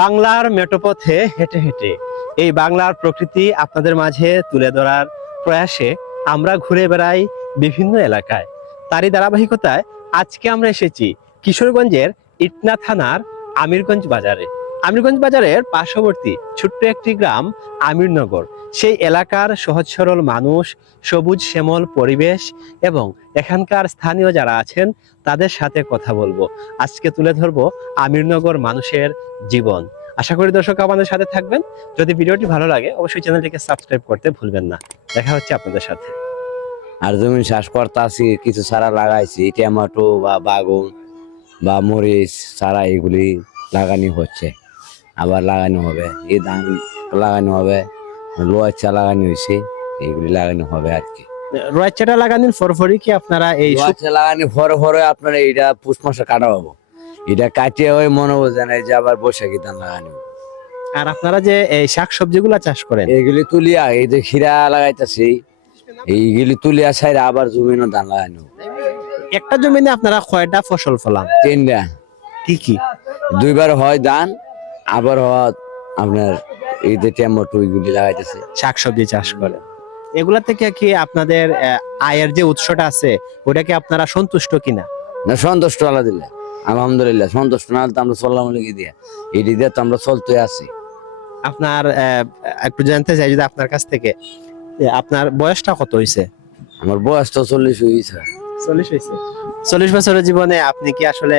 বাংলার মেটোপথে হেঁটে হেঁটে এই বাংলার প্রকৃতি আপনাদের মাঝে তুলে ধরার প্রয়াসে আমরা ঘুরে বেড়াই বিভিন্ন এলাকায়। তারই ধারাবাহিকতায় আজকে আমরা এসেছি কিশোরগঞ্জের ইটনা থানার আমিরগঞ্জ বাজারে। আমিরগঞ্জ বাজারের পার্শ্ববর্তী ছোট্ট একটি গ্রাম আমিরনগর। সেই এলাকার সহজ সরল মানুষ, সবুজ শ্যামল পরিবেশ এবং এখানকার স্থানীয় যারা আছেন, তাদের সাথে কথা বলব। আজকে তুলে ধরবো আমিরনগর মানুষের জীবন। আশা করি দর্শক আমাদের সাথে থাকবেন। যদি ভিডিওটি ভালো লাগে, অবশ্যই চ্যানেলটিকে সাবস্ক্রাইব করতে ভুলবেন না। দেখা হচ্ছে আপনাদের সাথে। আর জমিন চাষ করতে আসি কিছু সারা লাগাইছি, টমেটো বা বাগুন বা মরিচ সারা এগুলি লাগানো হচ্ছে। আবার লাগানো হবে। এই ধান লাগানো হবে লোয়াচা লাগানো হয়েছে এগুলি লাগানো হবে আর কি রয়েছেটা লাগানোর ফরফরি কি আপনারা এই শুক- লোয়াচা লাগানো পরে পরে আপনার এইটা পুষ মাসে কাটা হব। এটা কাটিয়ে ওই মনে বোঝে না যে আবার বৈশাখী ধান লাগানো আর আপনারা যে এই শাক সবজিগুলা চাষ করেন? এইগুলি তুলিয়া এই যে খিরা লাগাইতেছি এইগুলি তুলিয়া সাইড আবার জমিনও ধান লাগানো একটা জমিনে আপনারা কয়টা ফসল ফলান? তিনটা। কি কি? দুইবার হয় ধান আবার হয় আপনার এই যে টমেটো এগুলি লাগাইতেছে। শাক সবজি চাষ করে এগুলা থেকে কি আপনাদের আয়ের যে উৎসটা আছে ওটা কি আপনারা সন্তুষ্ট কিনা? না সন্তুষ্ট দিলে আলহামদুলিল্লাহ সন্তুষ্ট না হলে তো আমরা চললাম লেগে দিয়া? এটি দিয়ে তো আমরা চলতে আছি। আপনার একটু জানতে চাই যদি আপনার কাছ থেকে আপনার বয়সটা কত হয়েছে আমার বয়স তো চল্লিশ হয়েছে চল্লিশ হয়েছে চল্লিশ বছরের জীবনে আপনি কি আসলে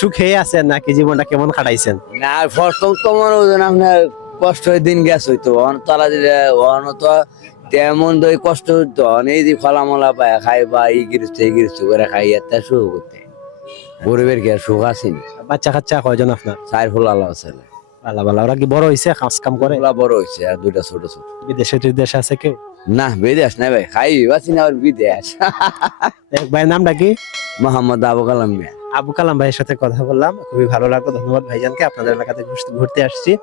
সুখে আছেন নাকি জীবনটা কেমন কাটাইছেন? না প্রথম তো মনে হতো আপনার কষ্ট হয়ে দিন গেছে হইতো। অন তালা দিলে অন তো তেমন তো কষ্ট হইতো। অন এই ফলামলা পায় খাই বা এই গিরিস্ত এই গিরিস্ত করে খাই এত সুখ করতে গরিবের কি আর সুখ আসেনি বাচ্চা কাচ্চা কয়জন আপনার? চার ফুল আল্লাহ ছেলে। ভালো ভালো ওরা কি বড় হয়েছে কাজ কাম করে? বড় হয়েছে আর দুইটা ছোট ছোট। বিদেশে টিদেশে আছে কেউ? না বিদেশ না ভাই খাই বাসি না বিদেশ। ভাই নামটা কি? মোহাম্মদ আবু কালাম ভাই আবু কালাম ভাইয়ের সাথে কথা বললাম খুবই ভালো লাগল ধন্যবাদ ভাইজানকে আপনাদের এলাকাতে ঘুরতে- ঘুরতে আসছি।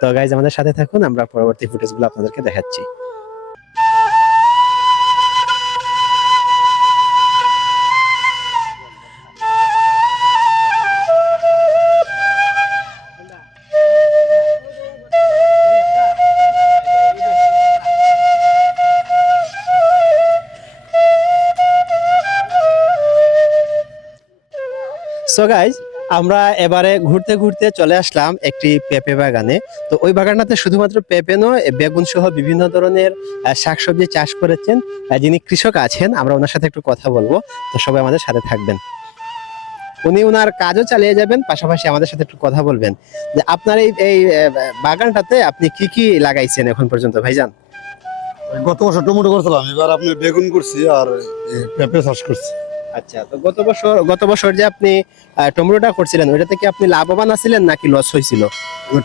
তো গাইজ আমাদের সাথে থাকুন আমরা পরবর্তী ফুটেজগুলো আপনাদেরকে দেখাচ্ছি। সো গাইজ আমরা এবারে ঘুরতে ঘুরতে চলে আসলাম একটি পেঁপে বাগানে। তো ওই বাগানটাতে শুধুমাত্র পেঁপে নয় বেগুন সহ বিভিন্ন ধরনের শাকসবজি চাষ করেছেন যিনি কৃষক আছেন, আমরা ওনার সাথে একটু কথা বলব। তো সবাই আমাদের সাথে থাকবেন। উনি ওনার কাজও চালিয়ে যাবেন, পাশাপাশি আমাদের সাথে একটু কথা বলবেন। যে আপনার এই এই বাগানটাতে আপনি কি কি লাগাইছেন এখন পর্যন্ত, ভাইজান? গত বছর টমেটো করছিলাম, এবার আপনি বেগুন করছি আর পেঁপে চাষ করছি। আচ্ছা তো গত বছর গত বছর যে আপনি টমেটোটা করছিলেন ওইটাতে কি আপনি লাভবান আছিলেন নাকি লস হয়েছিল?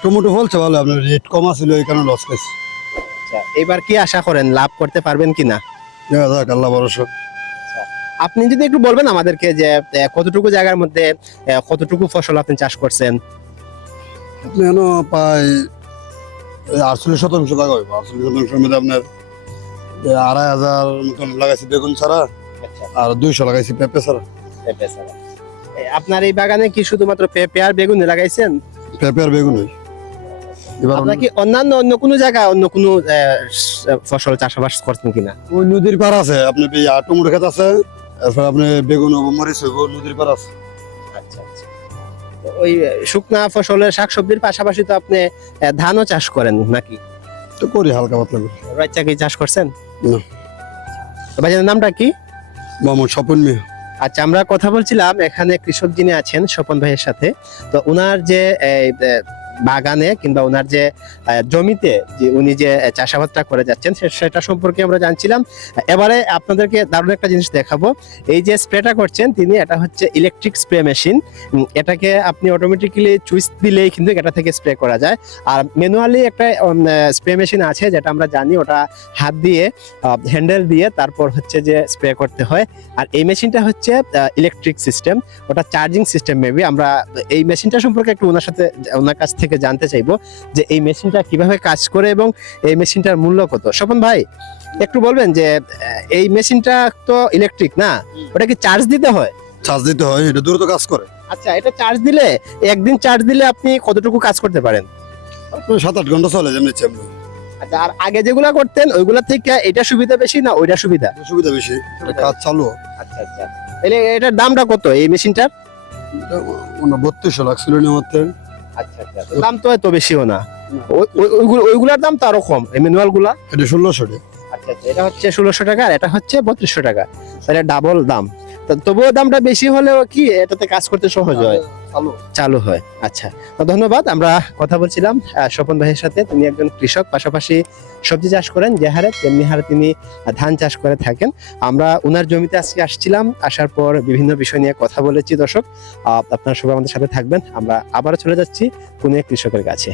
টমেটো ফলছে ভালো আপনার রেট কম আছিল এই কারণে লস খাইছি আচ্ছা এবার কি আশা করেন লাভ করতে পারবেন কিনা দেখা যাক আল্লাহ ভরসা। আপনি যদি একটু বলবেন আমাদেরকে যে আহ, কতটুকু জায়গার মধ্যে আহ, কতটুকু ফসল আপনি চাষ করছেন? আপনি যেন প্রায় আটচল্লিশ শতাংশ হইব আটচল্লিশ শতাংশের মধ্যে আপনার এ, আড়াই হাজার মতন লাগাইছি বেগুন ছাড়া। আর দুইশো লাগাইছি পেঁপে ছাড়া এ, আপনার এই বাগানে কি শুধুমাত্র পেঁপে আর বেগুন লাগাইছেন? পেঁপে আর বেগুন হই আপনার কি অন্যান্য অন্য কোনো জায়গায় অন্য কোনো ফসল চাষাবাস করছেন কিনা? ওই নদীর পার আছে। আপনি টমেটো খেত আছে? এরপর আপনি বেগুন হব মরিচ নদীর পার আছে। আচ্ছা আচ্ছা। ওই শুকনা ফসলের শাকসবজির পাশাপাশি তো আপনি ধানও চাষ করেন নাকি? তো করি হালকা পাতলা রাইচা কি চাষ করছেন? না। ভাইজানের নামটা কি? মোহাম্মদ স্বপন মিয়া। আচ্ছা আমরা কথা বলছিলাম এখানে কৃষক যিনি আছেন স্বপন ভাইয়ের সাথে। তো উনার যে বাগানে কিংবা ওনার যে জমিতে যে উনি যে চাষাবাদটা করে যাচ্ছেন সেটা সম্পর্কে আমরা জানছিলাম। এবারে আপনাদেরকে দারুণ একটা জিনিস দেখাবো। এই যে স্প্রেটা করছেন তিনি, এটা হচ্ছে ইলেকট্রিক স্প্রে মেশিন। এটাকে আপনি অটোমেটিক্যালি চুইস দিলেই কিন্তু এটা থেকে স্প্রে করা যায়। আর ম্যানুয়ালি একটা স্প্রে মেশিন আছে, যেটা আমরা জানি, ওটা হাত দিয়ে হ্যান্ডেল দিয়ে তারপর হচ্ছে যে স্প্রে করতে হয়। আর এই মেশিনটা হচ্ছে ইলেকট্রিক সিস্টেম ওটা চার্জিং সিস্টেম মেবি আমরা এই মেশিনটা সম্পর্কে একটু ওনার সাথে, ওনার কাছ থেকে জানতে চাইব যে এই মেশিনটা কীভাবে কাজ করে এবং এই মেশিনটার মূল্য কত? স্বপন ভাই একটু বলবেন যে এই মেশিনটা তো ইলেকট্রিক না? ওটা কি চার্জ দিতে হয়? চার্জ দিতে হয় এটা দ্রুত কাজ করে। আচ্ছা এটা চার্জ দিলে একদিন চার্জ দিলে আপনি কতটুকু কাজ করতে পারেন? সাত আট ঘণ্টা চলে যেমনি আচ্ছা আর আগে যেগুলা করতেন ওইগুলা থেকে এটা সুবিধা বেশি না ওইটা সুবিধা? সুবিধা বেশি কাজ চালু। আচ্ছা আচ্ছা। তাহলে এটার দামটা কত এই মেশিনটার? বত্রিশশো লাগছিল নিয়মতে আচ্ছা আচ্ছা দাম তো এত বেশিও না। ওই- ওই- ওইগুলো- ওইগুলার দাম তো আরও কম এই ম্যানুয়ালগুলা এটা ষোলোশো আচ্ছা আচ্ছা এটা হচ্ছে ষোলোশো টাকা আর এটা হচ্ছে বত্রিশশো টাকা। তাহলে ডাবল দাম। তবুও দামটা বেশি হলেও কি এটাতে কাজ করতে সহজ হয়? চালু। হয় আচ্ছা। ধন্যবাদ আমরা কথা বলছিলাম স্বপন ভাইয়ের সাথে। তিনি একজন কৃষক পাশাপাশি সবজি চাষ করেন যে হারে তেমনি হারে তিনি ধান চাষ করে থাকেন। আমরা ওনার জমিতে আজকে আসছিলাম আসার পর বিভিন্ন বিষয় নিয়ে কথা বলেছি দর্শক। আপনারা সবাই আমাদের সাথে থাকবেন আমরা আবারও চলে যাচ্ছি কোনো এক কৃষকের কাছে।